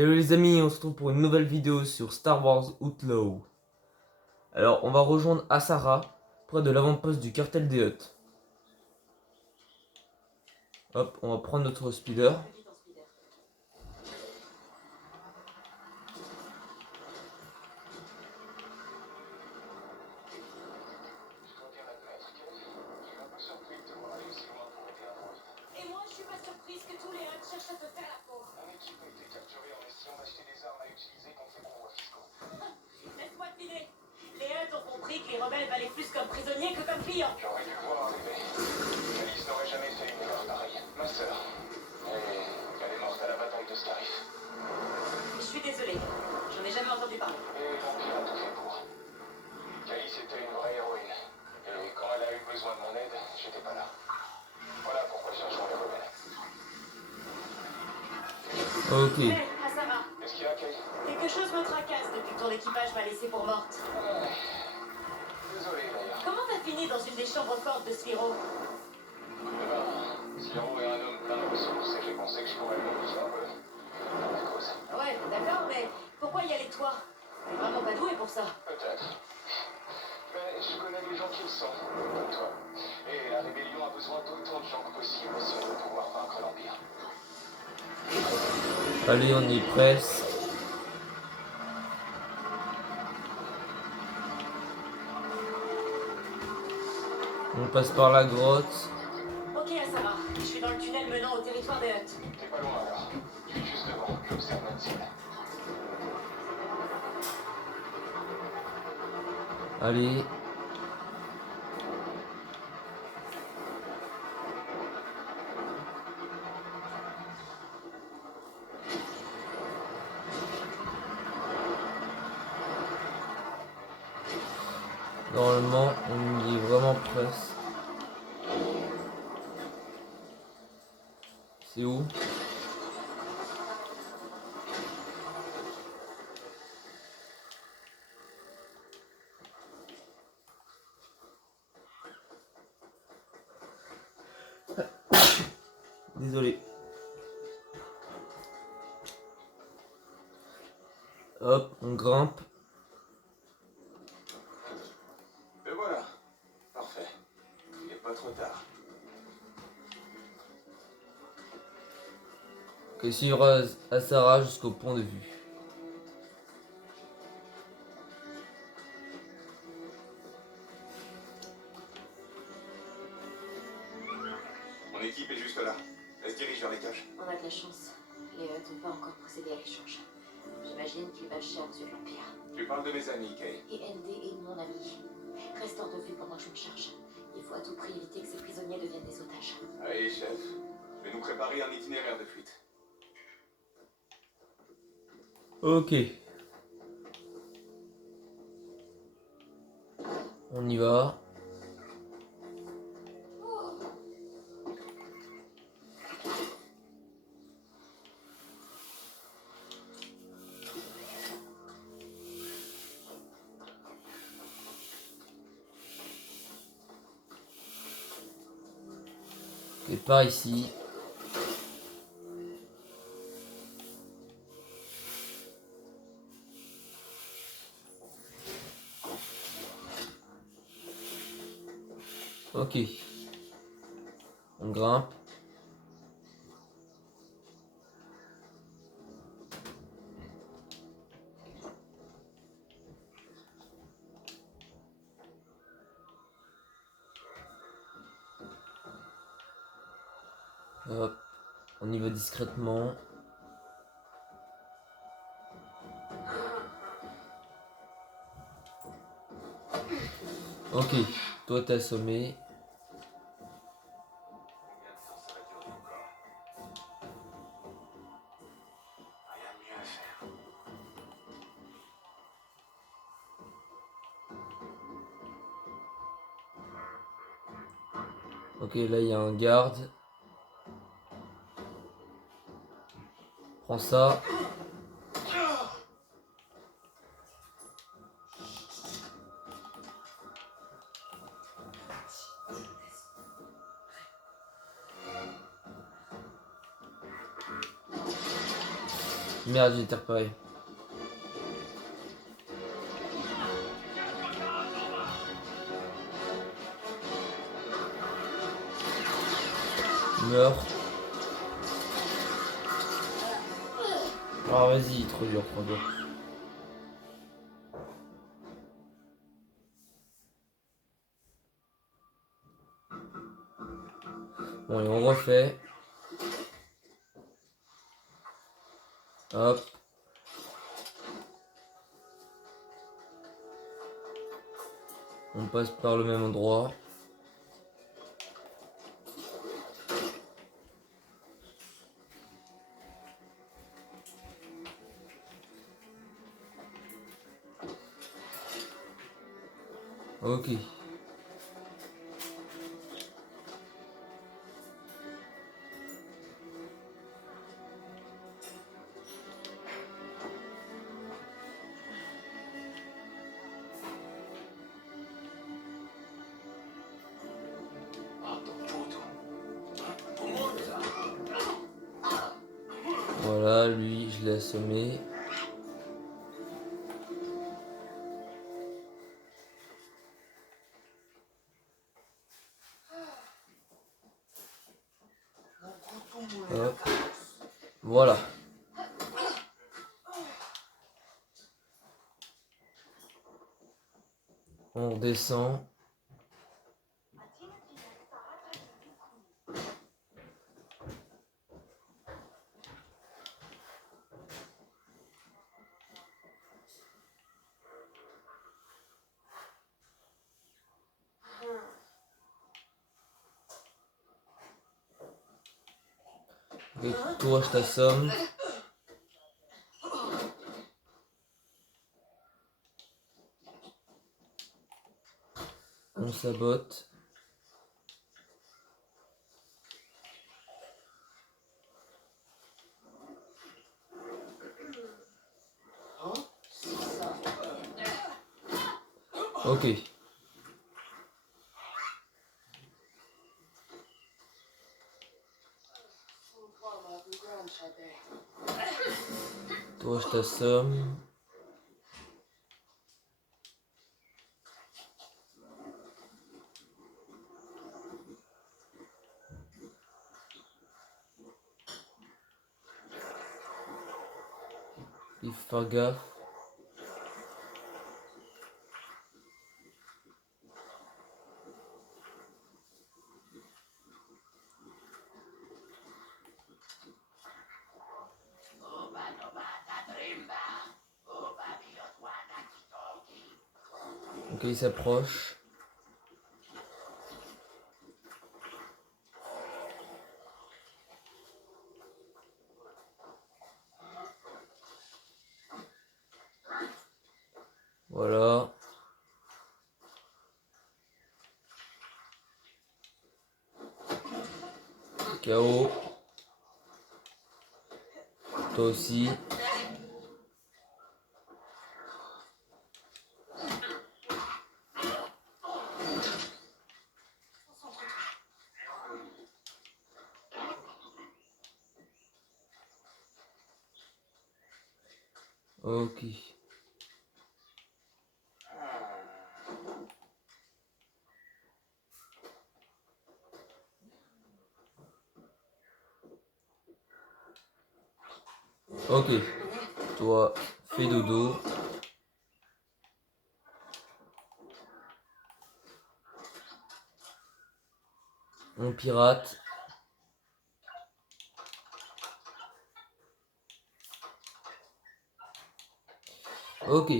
Hello les amis, on se retrouve pour une nouvelle vidéo sur Star Wars Outlaw. Alors on va rejoindre Asara, près de l'avant-poste du cartel des Hutt. Hop, on va prendre notre speeder. Et moi, je suis pas surprise que tous les Hutt cherchent à te faire la peau. Mon équipe a été capturée en essayant d'acheter des armes à utiliser contre les convois fiscaux. Laisse-moi deviner. Les Hutt ont compris que les rebelles valaient plus comme prisonniers que comme clients. J'aurais dû le voir arriver. Alice n'aurait jamais fait une erreur pareille. Ma sœur. Et elle est morte à la bataille de Scarif. Je suis désolée. J'en ai jamais entendu parler. Et l'Empire a tout fait pour. Alice était une vraie héroïne. Et quand elle a eu besoin de mon aide, j'étais pas là. Voilà pourquoi j'ai rejoint les rebelles. Ok, Hé, Asara, Qu'est-ce qu'il y a, Kay? quelque chose me tracasse depuis que ton équipage m'a laissé pour morte. Désolé d'ailleurs. Comment t'as fini dans une des chambres fortes de Sphiro? Eh ben, Siro est un homme plein de ressources et j'ai pensé que je pourrais m'amuser un peu dans la cause. Ouais, d'accord, mais pourquoi y aller toi? T'es vraiment pas doué pour ça. Peut-être. Mais je connais des gens qui le sont, comme toi. Et la rébellion a besoin d'autant de gens que possible si on veut pouvoir vaincre l'Empire. allez on y est presque. On passe par la grotte. Ok, Asara, je suis dans le tunnel menant au territoire des Hutt. T'es pas loin alors. Je suis juste devant, j'observe notre cible. Allez. Normalement, on y est vraiment presque. C'est où? Désolé. Hop, on grimpe. Et voilà. Parfait. Il n'est pas trop tard. Ok, suivre Asara jusqu'au point de vue. Mon équipe est juste là. Elle se dirige vers les caches. On a de la chance. Les Hutt n'ont pas encore procédé à l'échange. J'imagine qu'ils valent cher aux yeux de l'Empire. Tu parles de mes amis, Kay. Et ND est mon ami. Reste hors de vue pendant que je me charge. Il faut à tout prix éviter que ces prisonniers deviennent des otages. Allez, chef. Je vais nous préparer un itinéraire de fuite. Ok. On y va. Et par ici. Ok. On grimpe. Hop. On y va discrètement. Ok. Toi t'es assommé. Combien de temps ça va durer encore? Rien de mieux à faire. Ok, là il y a un garde. Prends ça. Merde, j'ai été repéré. Meurs. Ah vas-y, trop dur, trop dur. Bon, et on refait. Hop. On passe par le même endroit. Ok. Voilà, lui, je l'ai assommé. Hop. Voilà. On redescend. Et toi, je t'assomme. On sabote. Ok. Toi, je t'assomme. Il faut faire gaffe. Ok, il s'approche. Voilà. KO. Toi aussi. Ok. Ok. Toi, fais dodo. On pirate. Ok.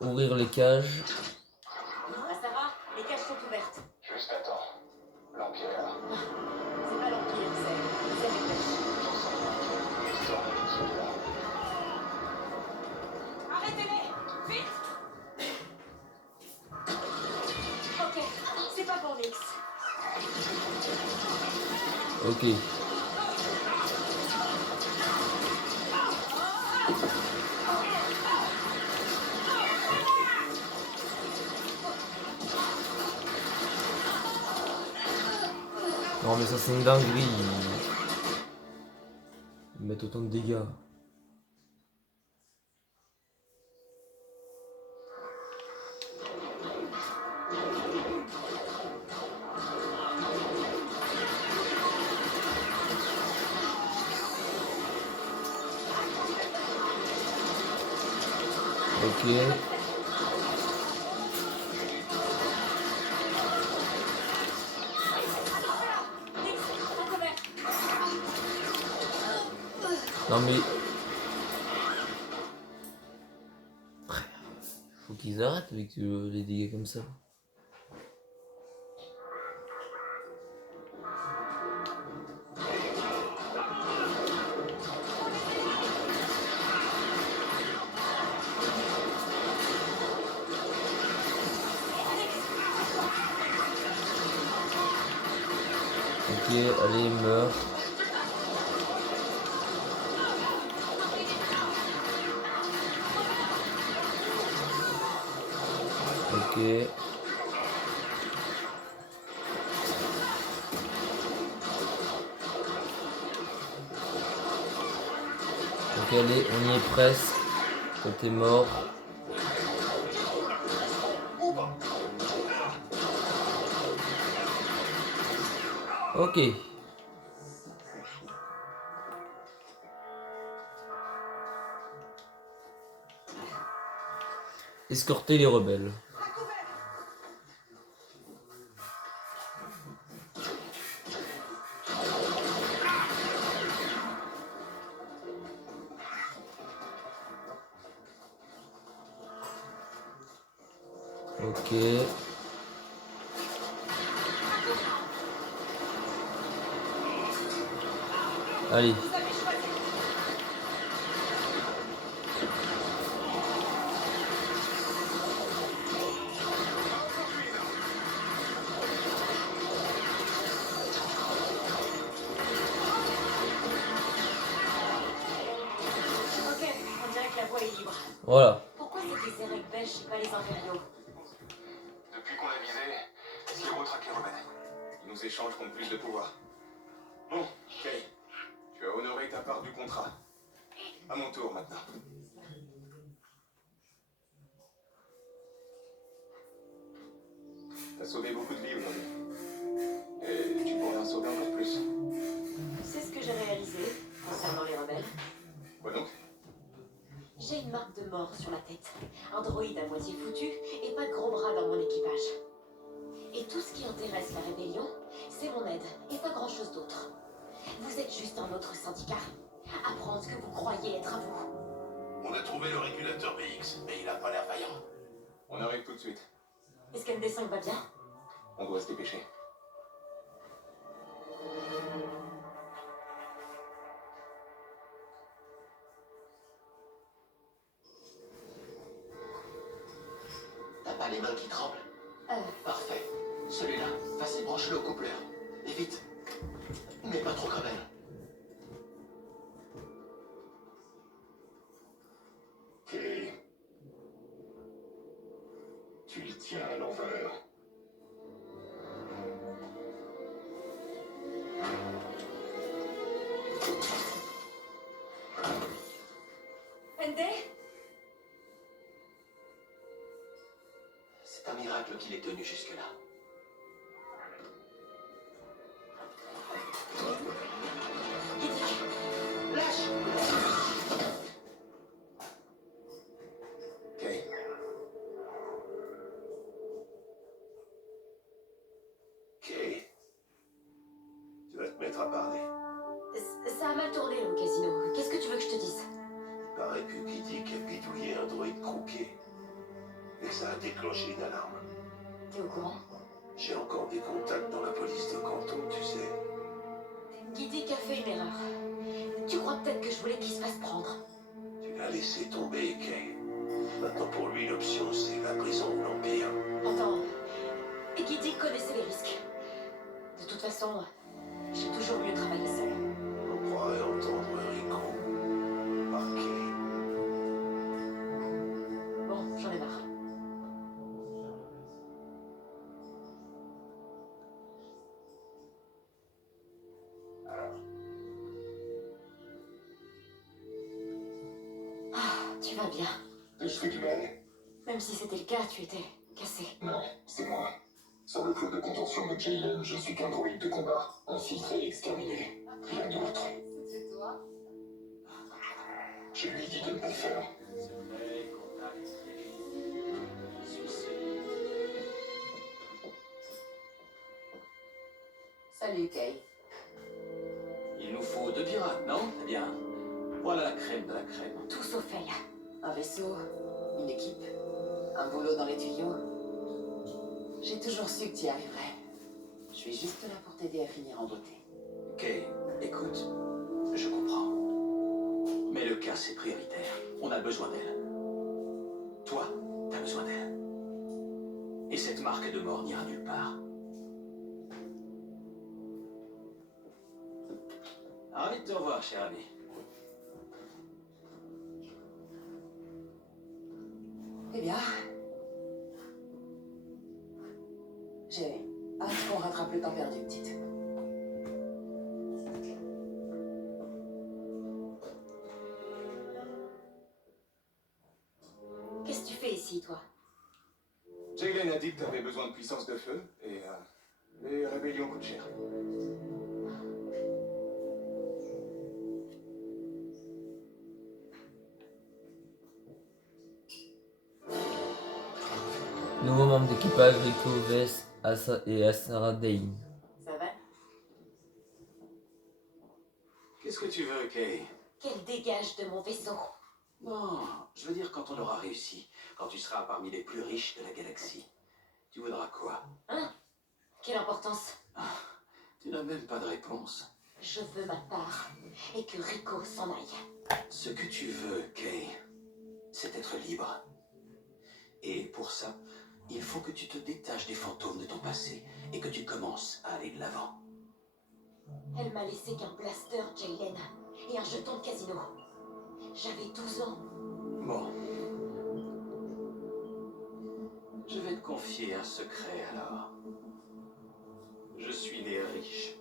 Ouvrir les cages. Sarah, les cages sont ouvertes. Juste à temps. L'Empire est là. C'est pas l'Empire, c'est les pêches. J'en sais rien. L'histoire avec ceux-là. Arrêtez-les! Vite! Ok, c'est pas pour Nix. Ok. Non mais ça c'est une dinguerie. Ils mettent autant de dégâts. Ok. Non mais... Faut qu'ils arrêtent avec les dégâts comme ça. Ok, allez, meurs. Ok. Ok, allez, on y est presque. Toi, t'es mort. Ok. Escorter les rebelles. Ok. Allez. Ok, on dirait que la voie est libre. Voilà. Pourquoi c'était ces règles belges et pas les impériaux? Depuis qu'on l'a visé, Skiro traque les rebelles. Ils nous échangent contre plus de pouvoir. Bon, Kay, tu as honoré ta part du contrat. À mon tour maintenant. T'as sauvé beaucoup de vies aujourd'hui. Et tu pourrais en sauver encore plus. C'est ce que j'ai réalisé concernant les rebelles. Quoi donc? J'ai une marque de mort sur la tête, un droïde à moitié foutu et pas de gros bras dans mon équipage. Et tout ce qui intéresse la rébellion, c'est mon aide et pas grand chose d'autre. Vous êtes juste un autre syndicat. À prendre ce que vous croyez être à vous. On a trouvé le régulateur BX, mais il a pas l'air vaillant. On arrive tout de suite. Est-ce qu'N-D5 va bien? On doit se dépêcher. T'as pas les mains qui tremblent? Parfait. Celui-là, vas-y, branche-le au coupleur. Et vite. Mais pas trop quand même. Kay. Tu le tiens à l'envers. ND? C'est un miracle qu'il ait tenu jusque-là. Lâche! Kay. Kay. Tu vas te mettre à parler. Ça a mal tourné au casino. Qu'est-ce que tu veux que je te dise? Il paraît que Guidic a bidouillé un droïde croqué. Et ça a déclenché une alarme. T'es au courant? J'ai encore des contacts dans la police de Canton, tu sais. Guidic a fait une erreur. Tu crois peut-être que je voulais qu'il se fasse prendre? Tu l'as laissé tomber, Kay. Maintenant, pour lui, l'option, c'est la prison ou l'Empire. Attends. Guidic connaissait les risques. De toute façon, j'ai toujours mieux travaillé seul. On croirait entendre Rico. Par Kay. Bon, j'en ai marre. va bien. Et je fais du mal. Même si c'était le cas, tu étais cassé. Non, c'est moi. Sur le clos de contention de Jalen, je suis qu'un droïde de combat. Infiltré et exterminé. Rien d'autre. C'est toi? Je lui ai dit de ne pas le faire. Salut, Kay. Il nous faut 2 pirates, non? Eh bien, voilà la crème de la crème. Tout sauf elle. Un vaisseau, une équipe, un boulot dans les tuyaux. J'ai toujours su que tu y arriverais. Je suis juste là pour t'aider à finir en beauté. Ok, écoute, je comprends. Mais le cas, c'est prioritaire. On a besoin d'elle. Toi, t'as besoin d'elle. Et cette marque de mort n'ira nulle part. Ravi de te revoir, cher ami. Eh bien, j'ai hâte qu'on rattrape le temps perdu, petite. Qu'est-ce que tu fais ici, toi? Jalen a dit que t'avais besoin de puissance de feu, et les rébellions coûtent cher. Nouveau membre d'équipage, Rico Vess et Asara Dane. Ça va? Qu'est-ce que tu veux, Kay? Qu'elle dégage de mon vaisseau. Non, je veux dire quand on aura réussi. Quand tu seras parmi les plus riches de la galaxie. Tu voudras quoi? Hein? Quelle importance? Tu n'as même pas de réponse. Je veux ma part. Et que Rico s'en aille. Ce que tu veux, Kay, c'est être libre. Et pour ça, il faut que tu te détaches des fantômes de ton passé et que tu commences à aller de l'avant. Elle m'a laissé qu'un blaster, Jalen. Et un jeton de casino. J'avais 12 ans. Bon. Je vais te confier un secret alors. Je suis né riche.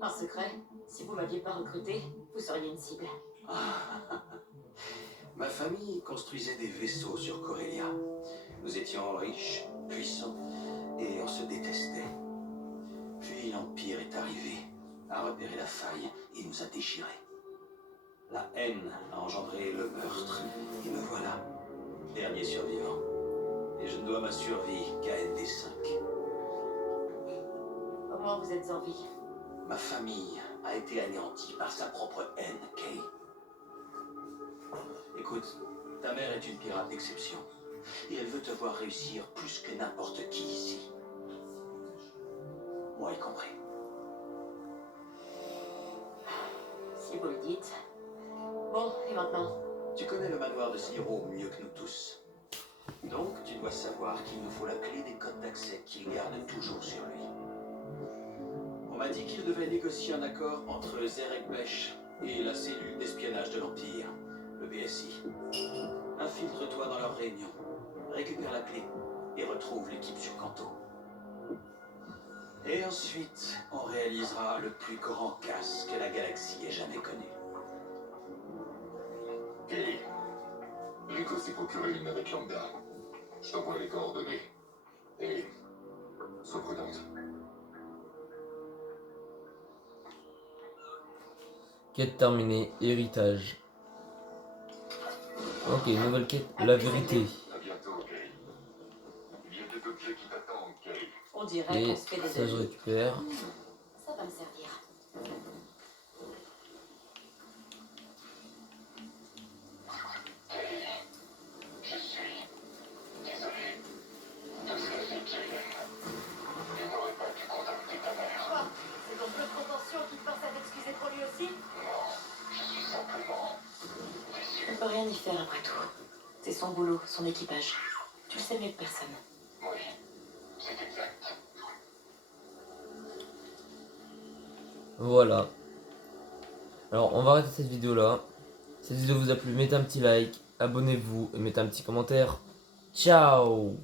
Un secret? Si vous m'aviez pas recruté, vous seriez une cible. Ma famille construisait des vaisseaux sur Corellia. Nous étions riches, puissants, et on se détestait. Puis l'Empire est arrivé, a repéré la faille et nous a déchirés. La haine a engendré le meurtre, et me voilà, dernier survivant. Et je ne dois ma survie qu'à ND5. Au moins vous êtes en vie. Ma famille a été anéantie par sa propre haine, Kay. Écoute, ta mère est une pirate d'exception. Et elle veut te voir réussir plus que n'importe qui ici. Moi y compris. Si vous le dites. Bon, et maintenant? Tu connais le manoir de Siro mieux que nous tous. Donc, tu dois savoir qu'il nous faut la clé des codes d'accès qu'il garde toujours sur lui. On m'a dit qu'il devait négocier un accord entre Zerek Blesh et la cellule d'espionnage de l'Empire, le BSI. Infiltre-toi dans leur réunion, récupère la clé et retrouve l'équipe sur Canto. Et ensuite, on réalisera le plus grand casse que la galaxie ait jamais connu. Kelly, Rico s'est procuré une navette lambda. Je t'envoie les coordonnées. Et sois prudente. Quête terminée, héritage. Ok, nouvelle quête, la vérité. À bientôt, Kelly. Il y a des objets qui t'attendent, Kelly. On dirait Et qu'on se fait des ça je amis. récupère. Ça va me servir. Je suis désolé de ce qu'a fait Jalen. Il n'aurait pas dû contacter ta mère. Quoi? C'est ton peu de proportion qui te force à t'excuser pour lui aussi? Non, je suis simplement déçu. On peut rien y faire après tout. C'est son boulot, son équipage. Tu le sais mieux que personne. Oui, c'est exact. Voilà. Alors on va arrêter cette vidéo là. Si cette vidéo vous a plu, mettez un petit like, abonnez-vous et mettez un petit commentaire. Ciao!